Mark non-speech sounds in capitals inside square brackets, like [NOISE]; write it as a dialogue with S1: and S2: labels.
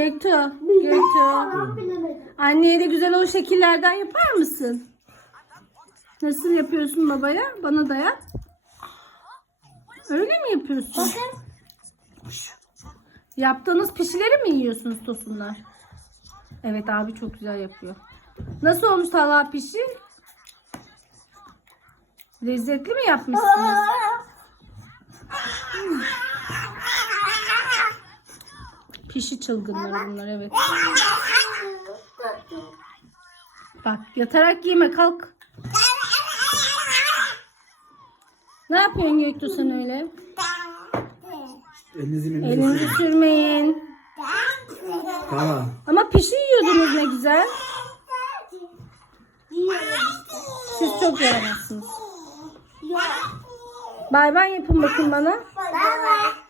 S1: Göktuğ, Göktuğ. Anneye de güzel o şekillerden yapar mısın? Nasıl yapıyorsun babaya? Bana da yap. Öyle mi yapıyorsun?
S2: Bakın.
S1: Yaptığınız pişileri mi yiyorsunuz tosunlar? Evet abi çok güzel yapıyor. Nasıl olmuş Talha pişi? Lezzetli mi yapmışsınız? Pişi çılgınları bunlar evet. [LAUGHS] Bak yatarak yeme kalk. Ne yapıyorsun Göktuğ sen öyle?
S3: Elinizi birbirine
S1: Elinizi sürmeyin.
S3: Tamam.
S1: Ama pişi yiyordunuz ne güzel. Siz çok yaramazsınız. Bay bay yapın bakın bana.
S2: Bye bye.